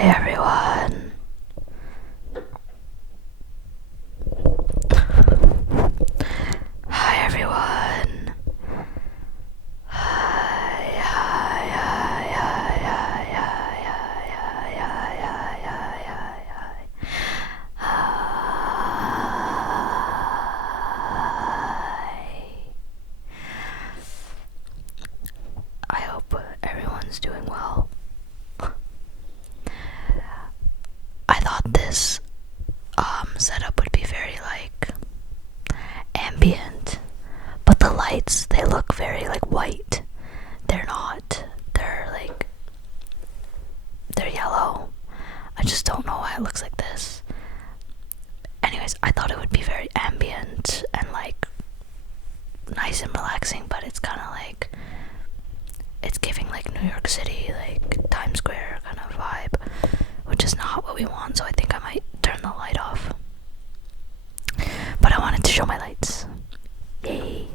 Hi everyone. Hi everyone. Hi, hi, hi, hi, hi, hi, hi, hi, hi, hi, hi, hi. I hope everyone's doing well. I thought this setup would be very ambient, but the lights, they look very white. They're not. They're yellow. I just don't know why it looks like this. Anyways, I thought it would be very ambient and nice and relaxing, but it's kind of it's giving New York City, Times Square kind of vibe, which is not what we want, so I think I might turn the light off. But I wanted to show my lights. Yay.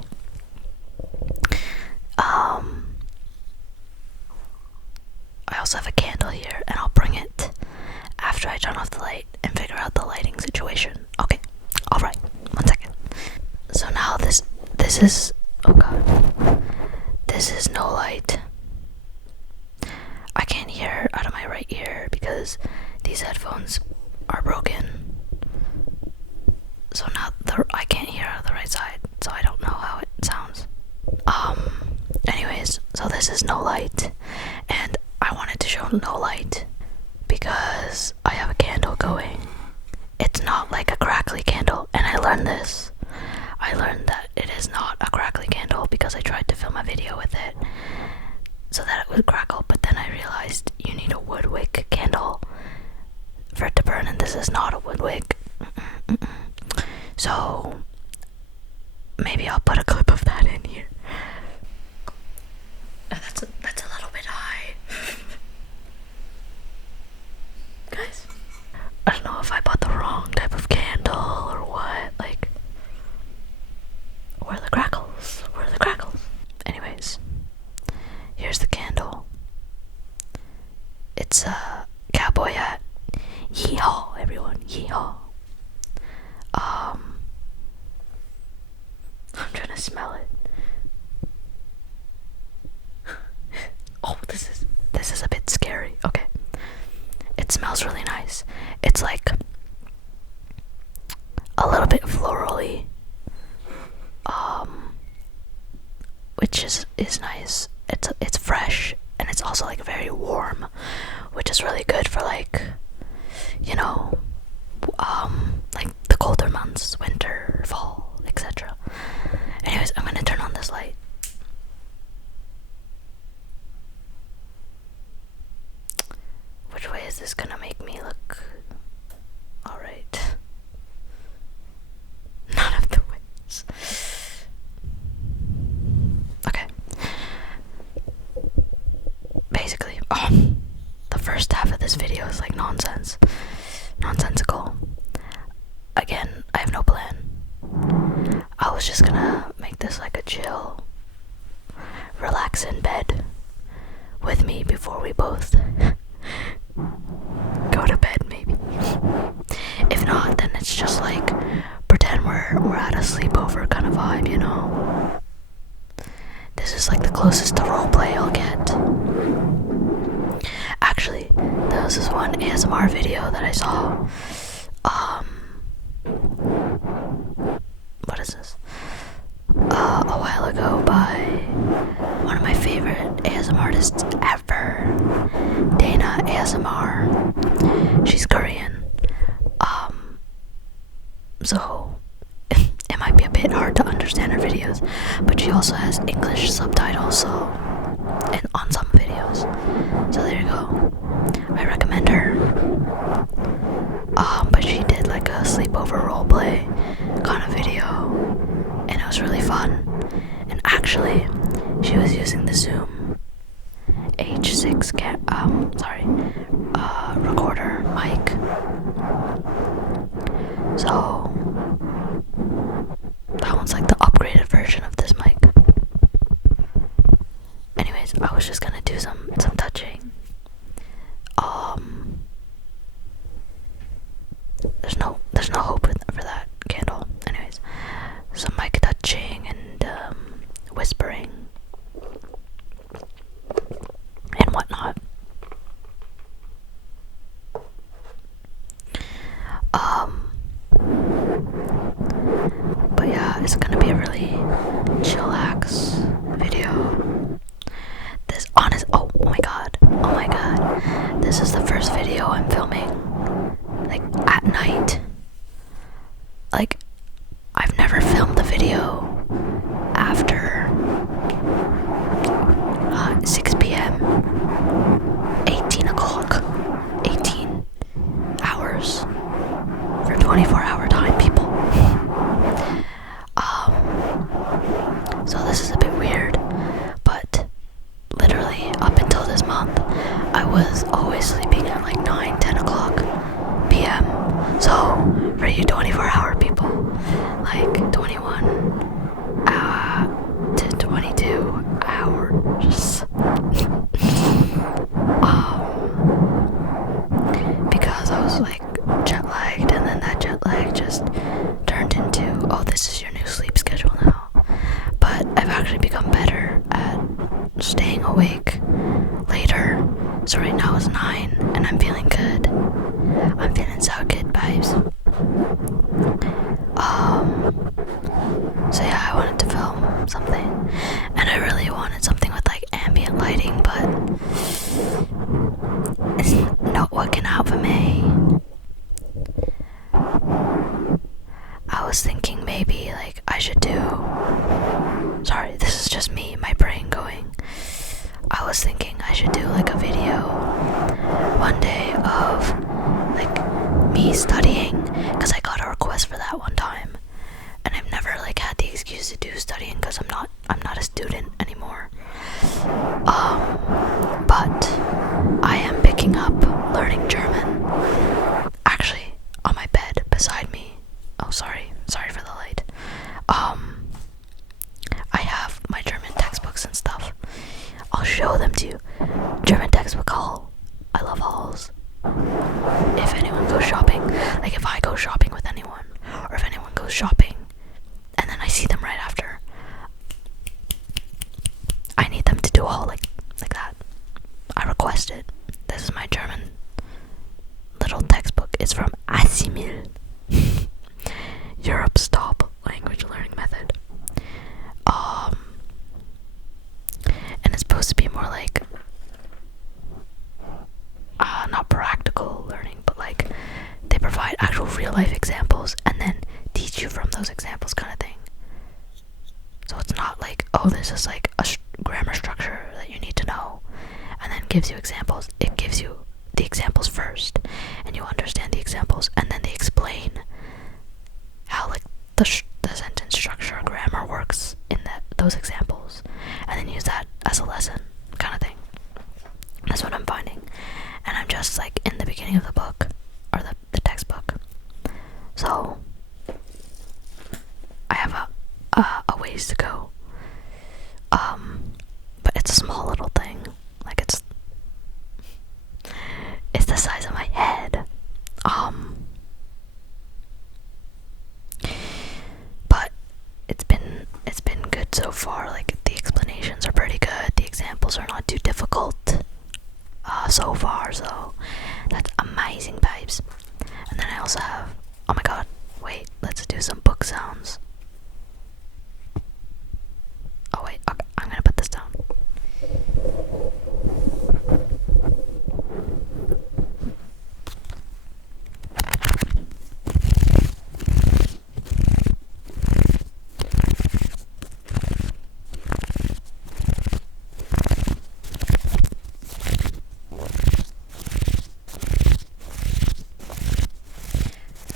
I also have a candle here, and I'll bring it after I turn off the light and figure out the lighting situation. Okay, alright, 1 second. So now this is, oh god, this is no light. I can't hear out of my right ear because these headphones are broken. So now I can't hear out of the right side, so I don't know how it sounds. Anyways, so this is no light, and I wanted to show no light because I have a candle going. It's not like a crackly candle, and I learned this. I learned that it is not a crackly candle because I tried to film a video with it so that it would crackle, but then I realized you need a wood wick candle for it to burn, and this is not a wood wick. So maybe I'll put a clip of that in here. That's a little bit high. Guys, I don't know if I bought the wrong type of candle or what. Where are the crackles? Where are the crackles? Anyways, here's the candle. It's a cowboy hat. Yeehaw, everyone. Yeehaw. I'm trying to smell it. Oh, this is a bit scary. Okay. It smells really nice. It's a little bit florally. Which is nice. It's fresh, and it's also very warm, which is really good for the colder months, winter, fall, etc. Anyways, I'm gonna turn on this light. Which way is this gonna make me look alright? None of the ways. Okay. Basically, the first half of this video is nonsensical. Again, I have no plan. I was just gonna make this a chill, relax in bed with me before we both go to bed, maybe. If not, then it's just pretend we're at a sleepover kind of vibe, you know? This is the closest to roleplay I'll get. Actually, there was this one ASMR video that I saw. What is this? A while ago by one of my favorite ASMR artists ever, Dana ASMR. She's Korean. So it might be a bit hard to understand her videos, but she also has English subtitles, and on some videos. So there you go. I recommend her. But she did a sleepover roleplay kind of video, and it was really fun. And actually, she was using the Zoom H6 recorder mic. So that one's the upgraded version of this mic. Anyways, I was just gonna do some touching. is gonna be a really chillax video. This honest, oh my god, this is the first video I'm filming, like, at night. Like, I've never filmed a video after 6 p.m. 18 o'clock, 18 hours for 24-hour time, people. So this is a bit weird, but literally up until this month, I was always sleeping at like 9, 10 o'clock p.m. So for you 24-hour people, like 21 to 22 hours. Because I was like jet lagged, and then that jet lag just turned into, oh, this is your new sleep schedule now. But I've actually become better at staying awake later. So right now it's 9 and I'm feeling good. I'm feeling so good, babes. So yeah, I wanted to film something, and I really wanted something with like ambient lighting, but it's not working out for me. I was thinking maybe like I should do, sorry, this is just me, my brain going. I was thinking I should do like a video one day of like me studying, because I got a request for that one time, and I've never like had the excuse to do studying because I'm not a student anymore. But I am picking up learning German, actually on my bed beside me. Oh, sorry for the light. I have my German textbooks and stuff. I'll show them to you. German textbook haul. I love hauls. If anyone goes shopping, like if I go shopping with anyone, or if anyone goes shopping and then I see them right after, I need them to do a haul like that. I request it. This is my German little textbook. It's from Assimil, Europe's top language learning method. And it's supposed to be more like not practical learning, but like they provide actual real life examples and then teach you from those examples, kind of thing. So it's not like, oh, this is like a grammar structure that you need to know, and then gives you examples. It gives you the examples first, and you understand the examples, and then they explain how like the sentence structure, grammar works in those examples, and then use that as a lesson, kind of thing. That's what I'm finding, and I'm just like in the beginning of the book, or the textbook, so I have a ways to go. But it's a small little thing, like it's the size of my head. But it's been good so far. Like the explanations are pretty good. The examples are not too difficult so far. So that's amazing, babes. And then I also have, oh my god, wait, let's do some book sounds. Oh wait, okay, I'm gonna put this down.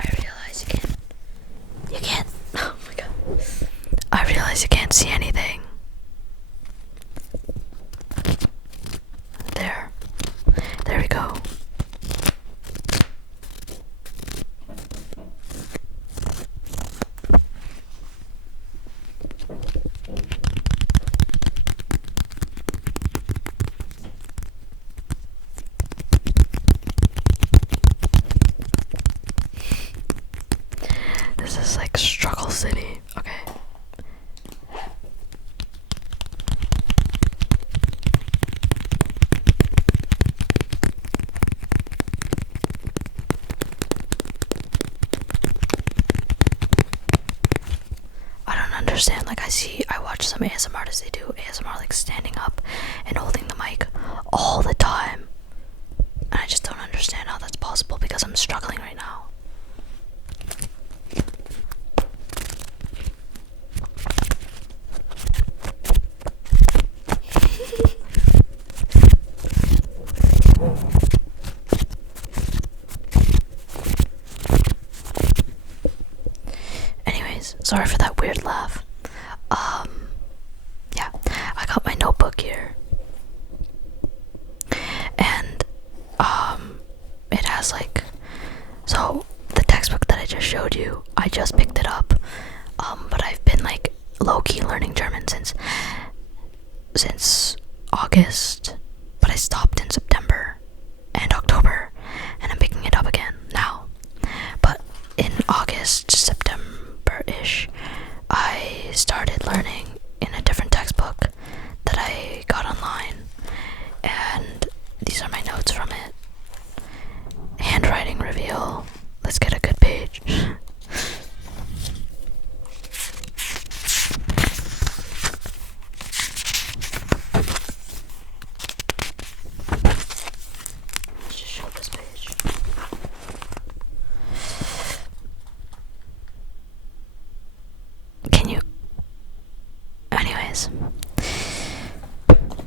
I realize you can't understand. Like I watch some ASMR artists, they do ASMR like standing up and holding the mic all the time. And I just don't understand how that's possible because I'm struggling right now. Anyways, sorry for that weird laugh. Yeah, I got my notebook here. And, it has like, so the textbook that I just showed you, I just picked it up. But I've been like low-key learning German since August, but I stopped in September and October, and I'm picking it up again now. But in August, September-ish, I started learning in a different textbook that I got online, and these are my notes from it. Handwriting reveal. Let's get a good page. Just show this page. Can you? Anyways.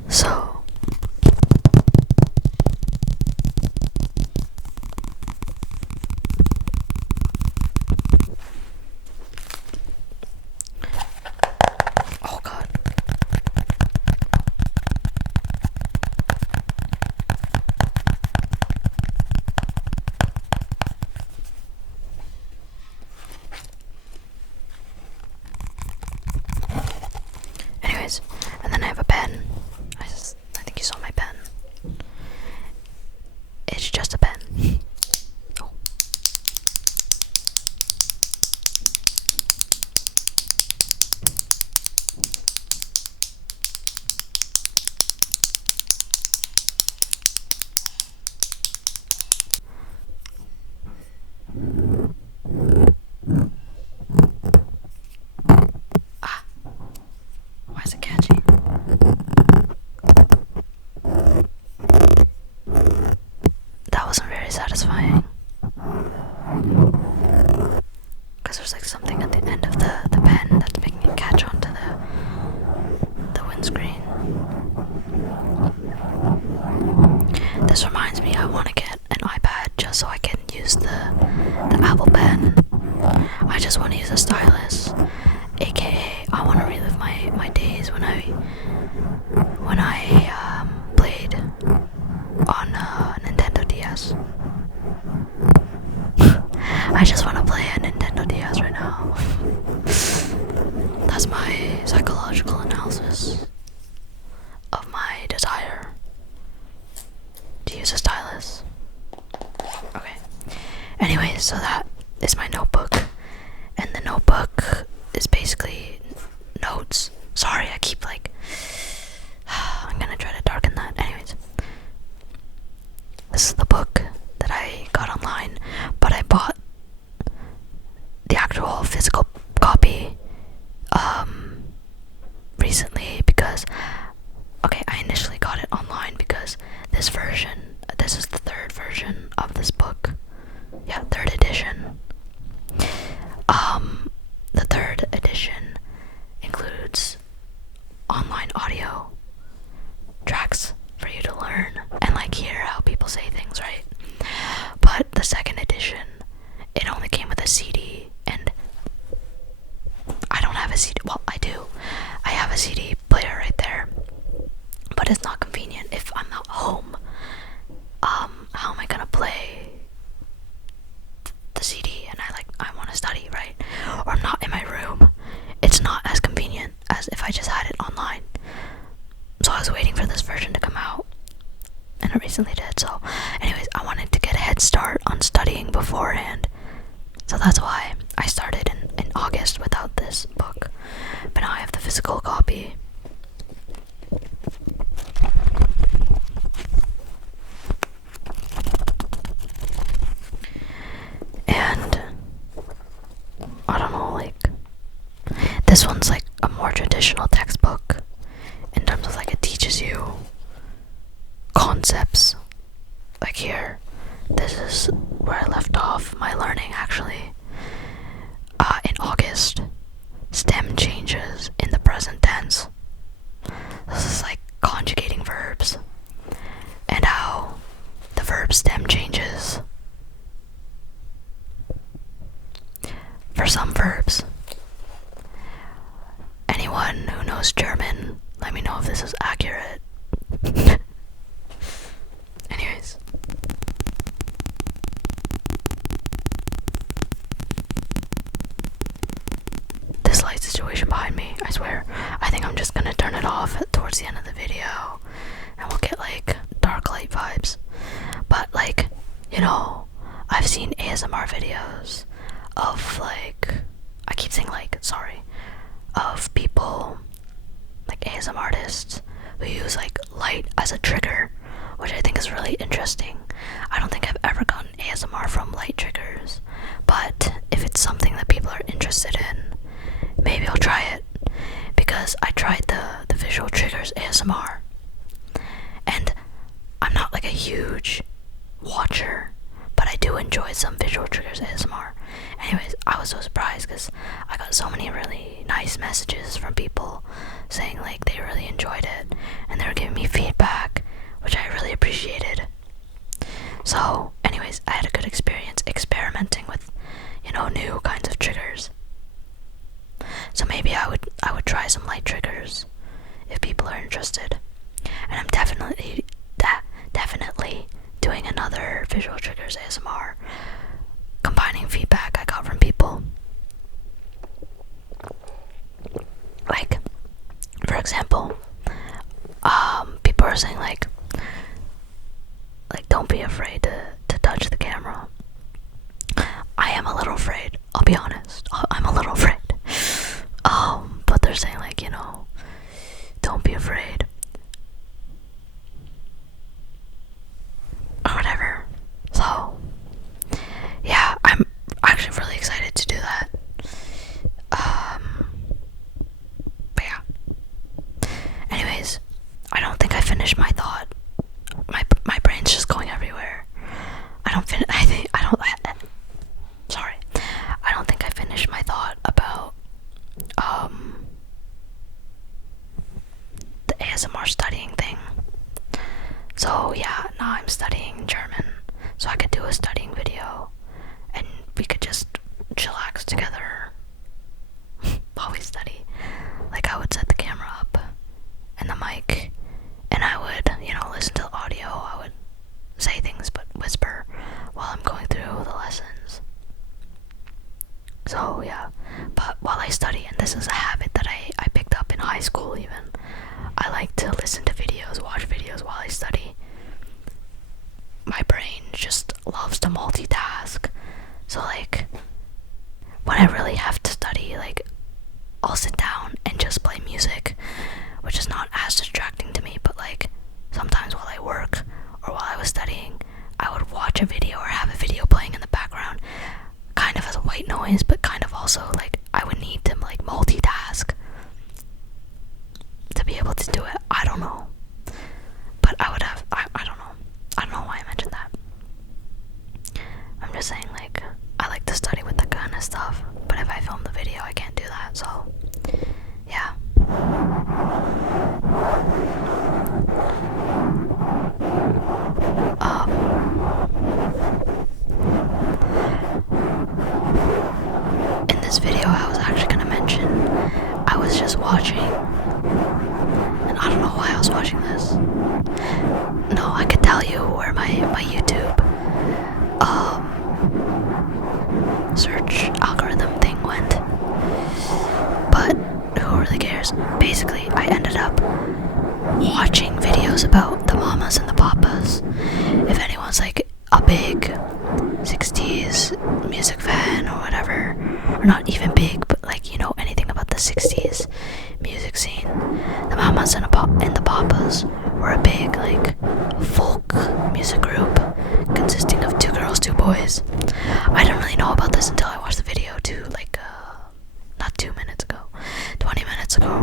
So. Oh god. Anyways, and then I have a pen. I think you saw my pen. It's just a pen. Oh. Why is it catchy? That wasn't very satisfying. Because there's like something at the end of the pen that's making it catch onto the windscreen. This reminds me, I want to get an iPad just so I can use the Apple Pen. I just want to use a stylus, aka I want to relive my days when I played on Nintendo DS. I just want to play a Nintendo DS right now. That's my psychological analysis of my desire to use a stylus. Okay. Anyway, so that is my notebook. And the notebook is basically notes. Sorry, I keep like... I'm gonna try to darken that. Anyways. This is the book that I got online, but I bought the actual physical copy recently because, okay, I initially got it online because this is the third version of this book. Yeah, third edition. The third edition includes online audio tracks for you to learn and like hear how people say things, right? But the second edition, it only came with a CD, and I don't have a CD. Well, I do. I have a CD player right there, but it's not convenient if I'm not home. How am I gonna play the CD and I want to study, right? Or I'm not in my room. It's not as convenient as if I just had it online. So I was waiting for this version to come out, and it recently did. So anyways, I wanted to get a head start on studying beforehand, so that's why I started in August without this book, but now I have the physical copy. And I don't know, like, this one's like more traditional textbook in terms of like it teaches you concepts. Like here, this is where I left off my learning actually. In August, stem changes in the present tense. This is like conjugating verbs and how the verb stem changes for some verbs. Anyone who knows German, let me know if this is accurate. Anyways. This light situation behind me, I swear. I think I'm just gonna turn it off towards the end of the video and we'll get like dark light vibes. But like, you know, I've seen ASMR videos of like, I keep saying like, sorry, of people, like ASMR artists who use like light as a trigger, which I think is really interesting. I don't think I've ever gotten ASMR from light triggers, but if it's something that people are interested in, maybe I'll try it, because I tried the visual triggers ASMR, and I'm not like a huge watcher, but I do enjoy some visual triggers ASMR. Anyways, I was so surprised because I got so many really nice messages from people saying like they really enjoyed it and they were giving me feedback, which I really appreciated. So anyways, I had a good experience experimenting with, you know, new kinds of triggers. So maybe I would try some light triggers if people are interested. And I'm definitely doing another visual triggers ASMR, combining feedback I got from people. Like, for example, people are saying like don't be afraid to touch the camera. I am a little afraid, I'll be honest. I'm a little afraid. But they're saying like, you know, don't be afraid. Or whatever. So, yeah, I'm actually really excited to do that. But yeah. Anyways, I don't think I finished my thought. My brain's just going everywhere. I don't think I finished my thought about the ASMR studying thing. So yeah, now I'm studying German, so I could do a studying video and we could just chillax together while we study. Like, I would set the camera up and the mic, and I would, you know, listen to the audio. I would say things but whisper while I'm going through the lessons. So yeah, but while I study, and this is a habit that I picked up in high school even, I like to listen to videos, watch videos while I study. My brain just loves to multitask. So like, when I really have to study, like, I'll sit down and just play music, which is not as distracting to me, but like, sometimes while I work or while I was studying, I would watch a video or have a video playing in the background, kind of as a white noise, but kind of also like I would need to like multitask to be able to do it. I don't know, but I would have, I don't know. I don't know why I mentioned that. I'm just saying, like, I like to study with that kind of stuff, but if I film the video, I can't do that, so, yeah. In this video, I was actually gonna mention, I was just watching, and I don't know why I was watching this. No, I could tell you where my YouTube search algorithm thing went, but who really cares? Basically, I ended up watching videos about the mamas and the papas. If anyone's like a big 60s music fan or whatever, or not even big, but like, you know, anything about the 60s music scene, the mamas and the papas were a big like folk music group consisting of 2 girls, 2 boys. I didn't really know about this until I watched the video too, like not 2 minutes ago, 20 minutes ago or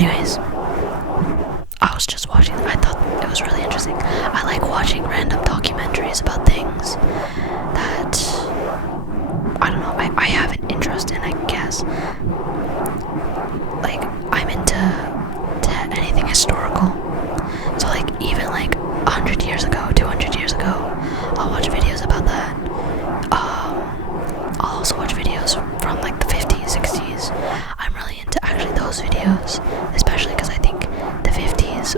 Anyways, I was just watching. I thought it was really interesting. I like watching random documentaries about things that I don't know. I have an interest in, I guess. Like I'm into anything historical. So like even like 100 years ago, 200 years ago, I'll watch videos about that. I'll also watch videos from like the 50s, 60s. I'm really into actually those videos, especially because I think the 50s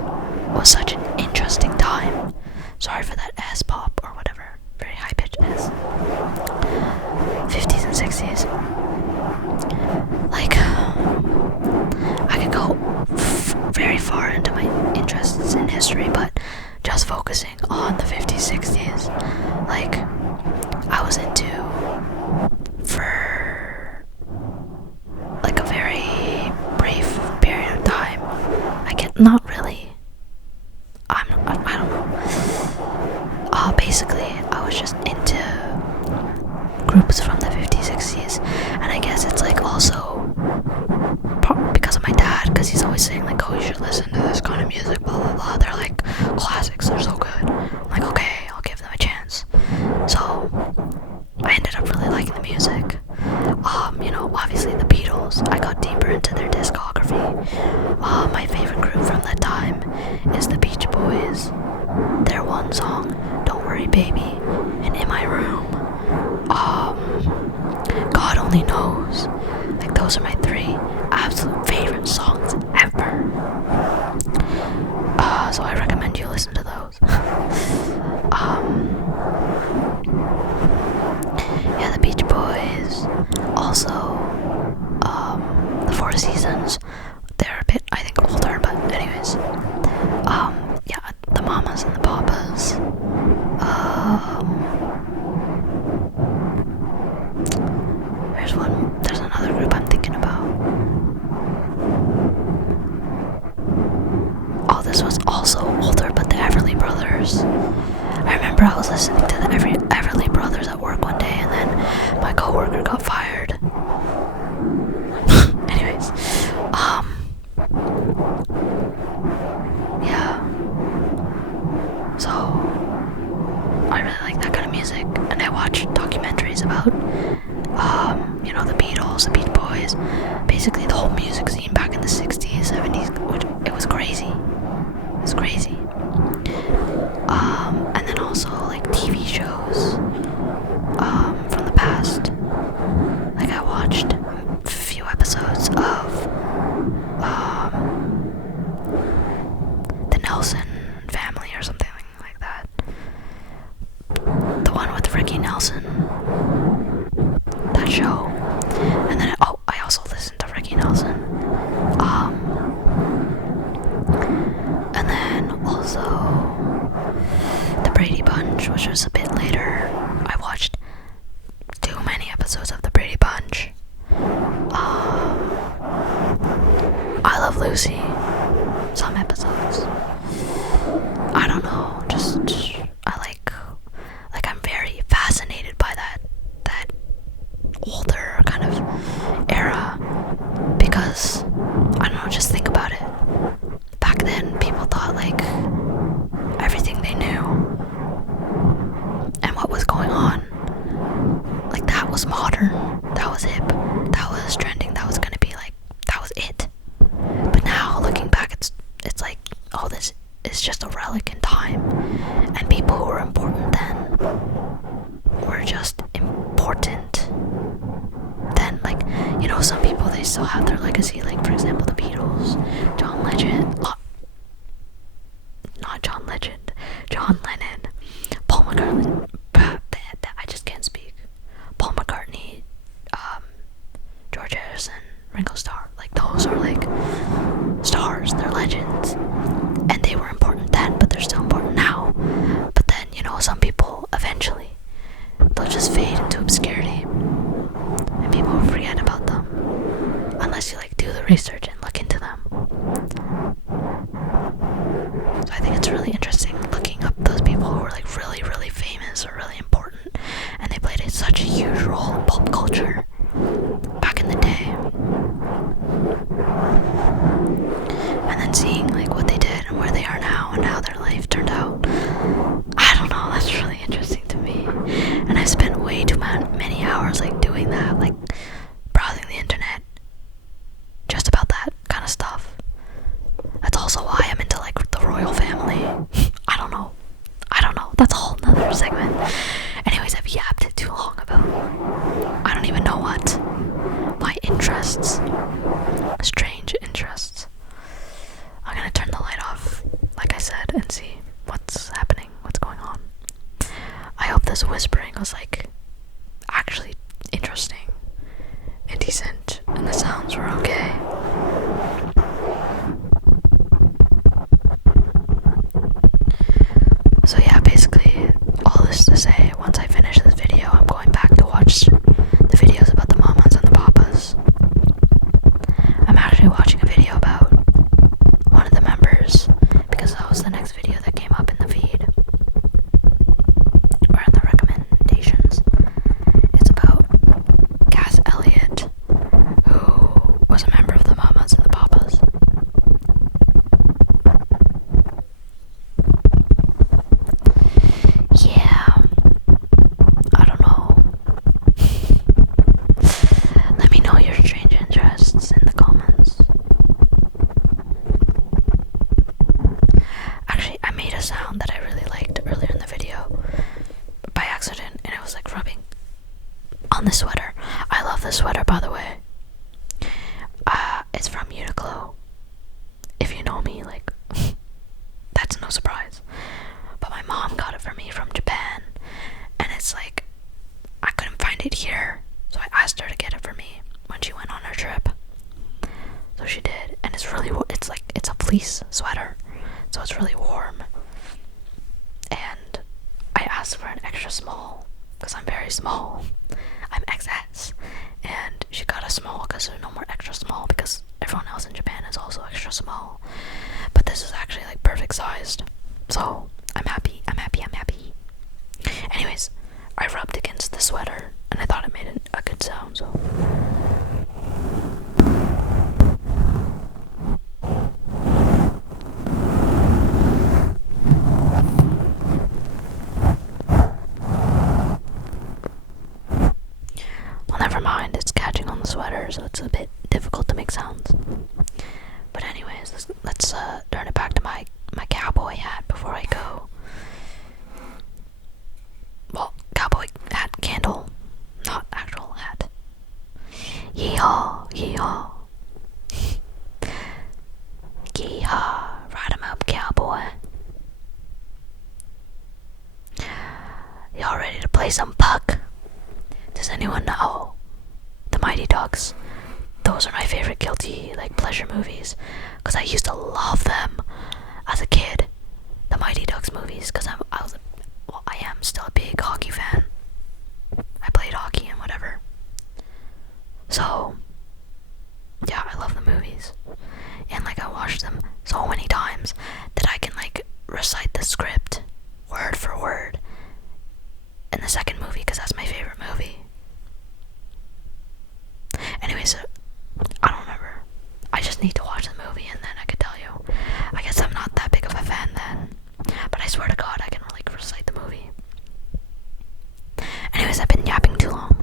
was such an interesting time. Sorry for that S pop or whatever, very high pitched S. 50s and 60s. Like, I could go very far into my interests in history, but just focusing on the 50s, 60s, like, I was into for like a very brief period of time. Not really. I don't know. Basically, I was just into groups from the 50s, 60s, and I guess it's like also because of my dad, because he's always saying like, oh, you should listen to this kind of music, blah blah blah. They're like classics, they're so good. I'm like, okay, I'll give them a chance. So I ended up really liking the music. Obviously the Beatles. I got deeper into their discography. My favorite group from that time is the Beach Boys. Their one song, "Don't Worry Baby," and "In My Room." God Only Knows. Like those are my 3 absolute favorite songs ever. So I recommend you listen to those. Yeah, the Beach Boys. Also, the Four Seasons. They're a bit, I think, older, but anyways. Yeah, the Mamas and the Papas. There's another group I'm thinking about. Oh, this was also older, but the Everly Brothers. I remember I was listening to the Everly Brothers at work one day, and then my coworker got fired. Anyways, yeah. So I really like that kind of music, and I watch documentaries about, the Beatles, the Beach Boys, basically the whole music scene back in the 60s, 70s, which it was crazy. It was crazy. And then also like TV shows from the past. Like I watched a few episodes of the Nelson Family or something like that. The one with Ricky Nelson. That show. And then I also listened to Ricky Nelson. And then also the Brady Bunch, which was a bit later. I watched too many episodes of the Brady Bunch. I Love Lucy. Some episodes. I don't know, just I like I'm very fascinated by that older kind of era, because I don't know, just think about it. Back then people thought like everything they knew and what was going on, like that was modern, that was hip, that was trending, that was gonna be like, that was it. But now looking back, it's like, oh, this is just a relic in time, and people who were important then were just important then. Like, some people, they still have their legacy, like for example the Beatles, John Legend, not John Legend, John Lennon, Paul McCartney, I just can't speak, Paul McCartney, George Harrison, Ringo Starr, like those are like stars, they're legends, and they were important then, but they're still important now. But then, some people eventually, they'll just fade into obscurity, and people will forget about them, unless you like do the research and look into them. So I think it's really interesting looking up those people who were like really, really famous or really important, and they played such a huge role in pop culture back in the day. interests. Strange interests. I'm gonna turn the light off, like I said, and see what's happening, what's going on. I hope this whispering was like actually interesting and decent, and the sounds were okay. So yeah, basically all this to say, once I finish this video, I'm going back to watch the videos about the mamas and the papas. I'm actually watching a video about one of the members, because that was the next video that came up in the feed, or in the recommendations. It's about Cass Elliott, who was a member of the mamas and the papas. Yeah, I don't know. Let me know your strange interests in the comments. Actually, I made a sound that I really liked earlier in the video by accident, and it was like rubbing on the sweater. I love this sweater, by the way. It's from Uniqlo. If you know me, like, that's no surprise. But my mom got it for me from Japan, and it's like, I couldn't find it here, so I asked her to get it for me when she went on her trip. So she did, and it's really, it's a fleece sweater, so it's really warm. And I asked for an extra small, because I'm very small. I'm XS, and she got a small because there's no more extra small, because everyone else in Japan is also extra small. But this is actually like perfect sized, so I'm happy. Anyways, I rubbed against the sweater, and I thought it made a good sound, so. Well, never mind, it's catching on the sweater, so it's a bit difficult to make sounds. But anyways, let's turn it back to my cowboy hat before I go. Well, cowboy hat candle, not actual hat. Yeehaw, yeehaw. Yeehaw, ride 'em up, cowboy. Y'all ready to play some puck? Does anyone know? The Mighty Ducks. Those are my favorite guilty, like, pleasure movies, because I used to love them as a kid. The Mighty Ducks movies, because I am still a big hockey fan. I played hockey and whatever. So, yeah, I love the movies. And, like, I watched them so many times that I can, like, recite the script word for word in the second movie, because that's my favorite movie. Anyways, I don't remember. I just need to watch the movie and then I could tell you. I guess I'm not that big of a fan then, but I swear to God I can like recite the movie. Anyways, I've been yapping too long.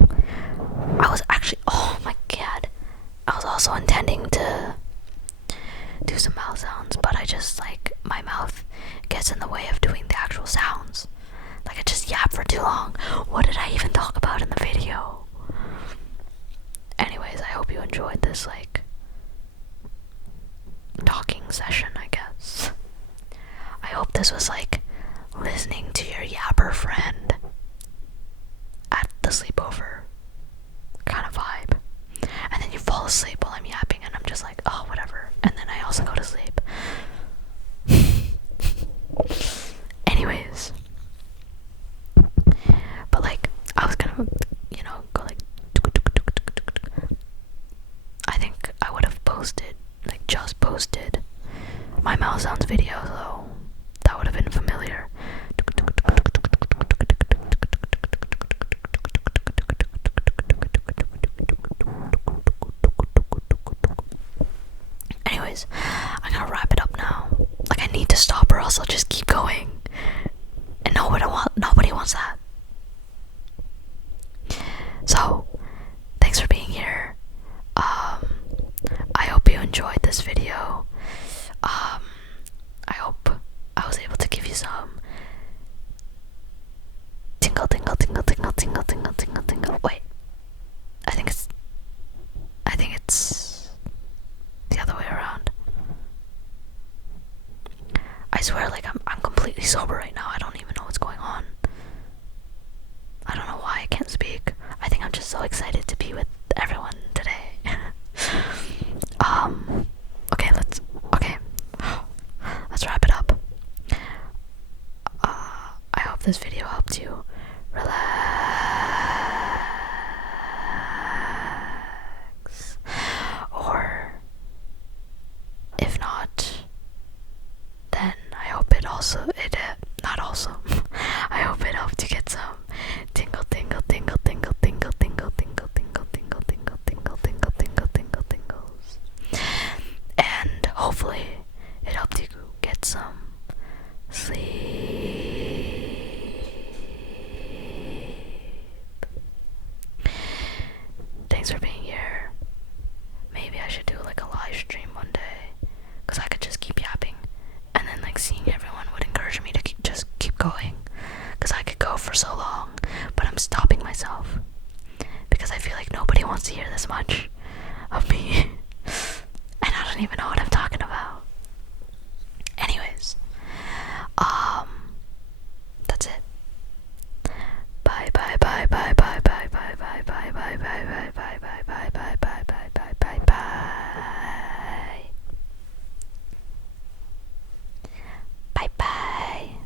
I was actually, oh my God, I was also intending to do some mouth sounds, but I just like, my mouth gets in the way of doing the actual sounds. Like I just yap for too long. What did I even talk about in the video? Anyways, I hope you enjoyed this, like, talking session, I guess. I hope this was, like, listening to your yapper friend at the sleepover kind of vibe. And then you fall asleep while I'm yapping, and I'm just like, oh, whatever. And then I also go to sleep. Anyways. But, like, I was gonna, go, like, I think I would have posted, like just posted, my mouth sounds video, so that would have been familiar. Anyways, I'm gonna wrap it up now. Like I need to stop or else I'll just keep going. And nobody wants that. So, thanks for being here. I hope you enjoyed this video. I hope I was able to give you some tingle. Wait, I think it's swear, like, I'm completely sober right now. I don't even know what's going on. I don't know why I can't speak. I think I'm just so excited to be with everyone today. Okay, let's wrap it up. I hope this video helped you relax. Or if not, then I hope it also, not also, I hope it helped you get some tingle, tingle, tingle, tingle, tingle, tingle, tingle, tingle, tingle, tingle, tingle, tingle, tingle, tingle, tingles. And hopefully it helped you get some sleep. Thanks for being here. Maybe I should do like a live stream one day, because I could just keep yapping, and then like seeing everyone would encourage me to just keep going, because I could go for so long, but I'm stopping myself because I feel like nobody wants to hear this much of me and I don't even know what I'm talking